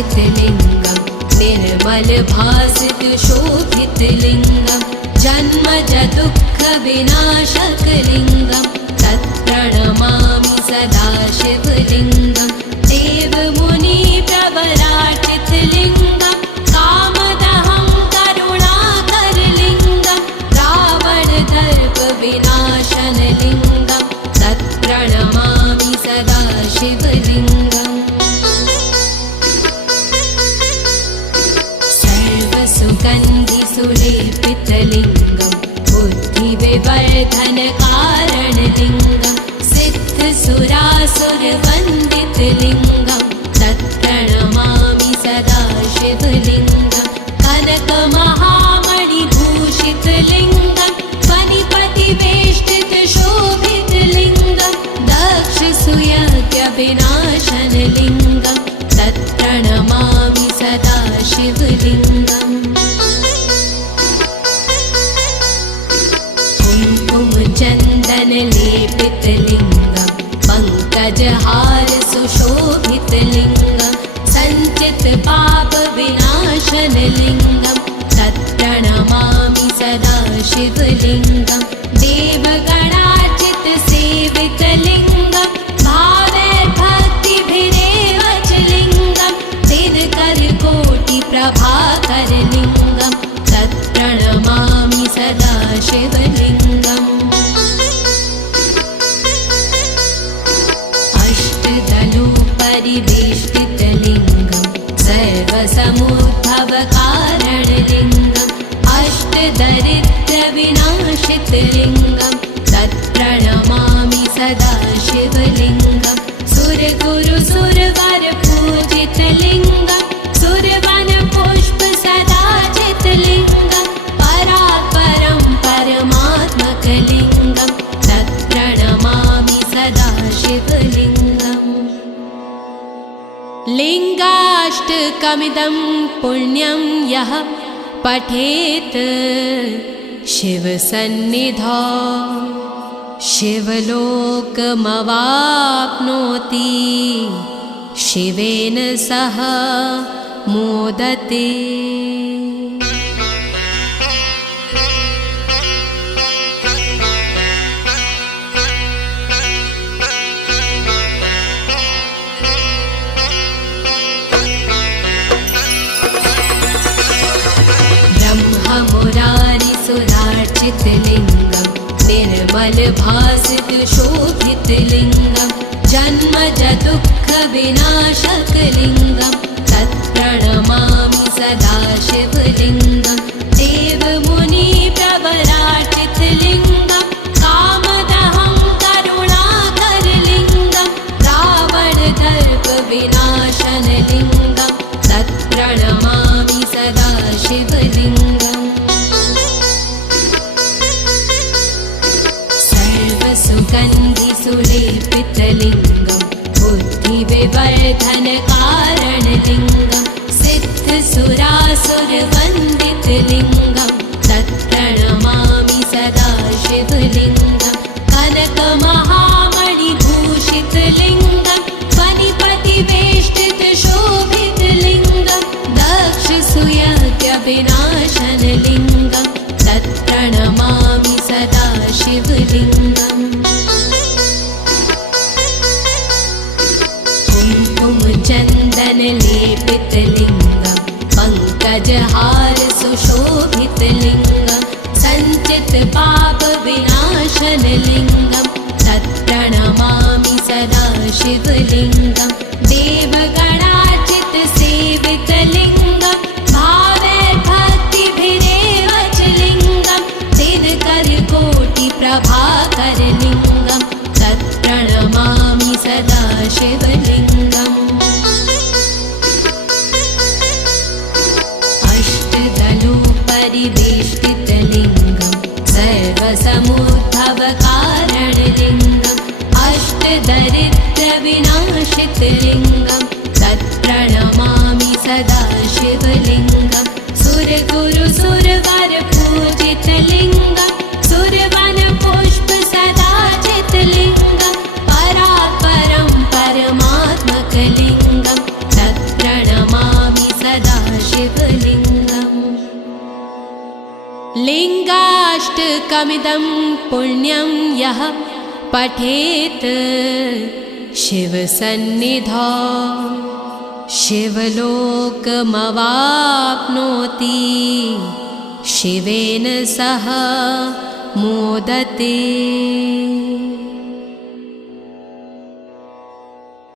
सदाचितलिङ्गं निर्मलभासितशोभितलिङ्गं जन्मज दुःखविनाशकलिङ्गं तत्प्रणमामि सदा शिवलिङ्गं देवमुनिप्रवराचितलिङ्गं कामदहं करुणाकरलिङ्गं रावणदर्पविनाशनलिङ्गं तत्प्रणमामि सदा शिवलिङ्गम् सर्वसुगन्धिसुलेपितलिङ्गं बुद्धिविवर्धनकारणलिङ्गं सिद्धसुरासुरवन्दितलिङ्गं तत्प्रणमामि सदा शिवलिङ्गं कनकमहामणिभूषितलिङ्गं फणिपतिवेष्टितशोभितलिङ्गं दक्षसूयज्ञविनाशनलिङ्गं तत्प्रणमामि सदा शिवलिङ्गम् कुङ्कुमचन्दनलेपितलिङ्गं पङ्कजहारसुशोभितलिङ्गं सञ्चितपापविनाशनलिङ्गं तत्प्रणमामि सदा शिवलिङ्गं देवगणार्चितसेवितलिङ्गं भावैर्भक्तिभिरेव च लिङ्गं दिनकरकोटिप्रभाकरलिङ्गं तत्प्रणमामि सदा शिवलिङ्गम् अष्टदलोपरिवेष्टितलिङ्गं सर्वसमुद्भवकारणलिङ्गं अष्टदरिद्रविनाशितलिङ्गं तत्प्रणमामि सदा शिवलिङ्गं सुरगुरुसुरवरपूजितलिङ्गं सुरवनपुष्पसदाचितलिङ्गं परात्परं परमात्मकलिङ्गं तत्प्रणमामि सदा शिवलिङ्गम् लिङ्गाष्टकमिदं पुण्यं यः पठेत् शिवसन्निधौ शिवलोकमवाप्नोति शिवेन सह मोदते ब्रह्ममुरारिसुरार्चितलिङ्गं निर्मलभासितशोभितलिङ्गं जन्मज दुःखविनाशकलिङ्गं तत्प्रणमामि सदा शिवलिङ्गं देवमुनिप्रवराचितलिङ्गं कामदहं करुणाकरलिङ्गं रावणदर्पविनाशनलिङ्गं तत्प्रणमामि सदा शिवलिङ्गम् सर्वसुगन्धिसुलेपितलिङ्गं बुद्धिविवर्धनकारणलिङ्गं सिद्धसुरासुरवन्दितलिङ्गं तत्प्रणमामि सदा शिवलिङ्गं कनकमहामणिभूषितलिङ्गं फणिपतिवेष्टितशोभितलिङ्गं दक्षसूयज्ञविनाशनलिङ्गं तत्प्रणमामि सदा शिवलिङ्गम् कुङ्कुमचन्दनलेपितलिङ्गं पङ्कजहारसुशोभितलिङ्गं सञ्चितपापविनाशनलिङ्गं तत्प्रणमामि सदा शिवलिङ्गं देवगणार्चितसेवितलिङ्गं भावैर्भक्तिभिरेव च लिङ्गं दिनकरकोटिप्रभाकरलिङ्गं तत्प्रणमामि सदा शिवलिङ्गम् अष्टदलोपरिवेष्टितलिङ्गं सर्वसमुद्भवकारणलिङ्गं अष्टदरिद्रविनाशितलिङ्गं तत्प्रणमामि सदा शिवलिङ्गं सुरगुरुसुरवरपूजितलिङ्गं सुरवनपुष्पसदाचितलिङ्गं परात्परं परमात्मकलिङ्गं तत्प्रणमामि लिङ्गाष्टकमिदं पुण्यं यः पठेत् शिवसन्निधौ शिवलोकमवाप्नोति शिवेन सह मोदते।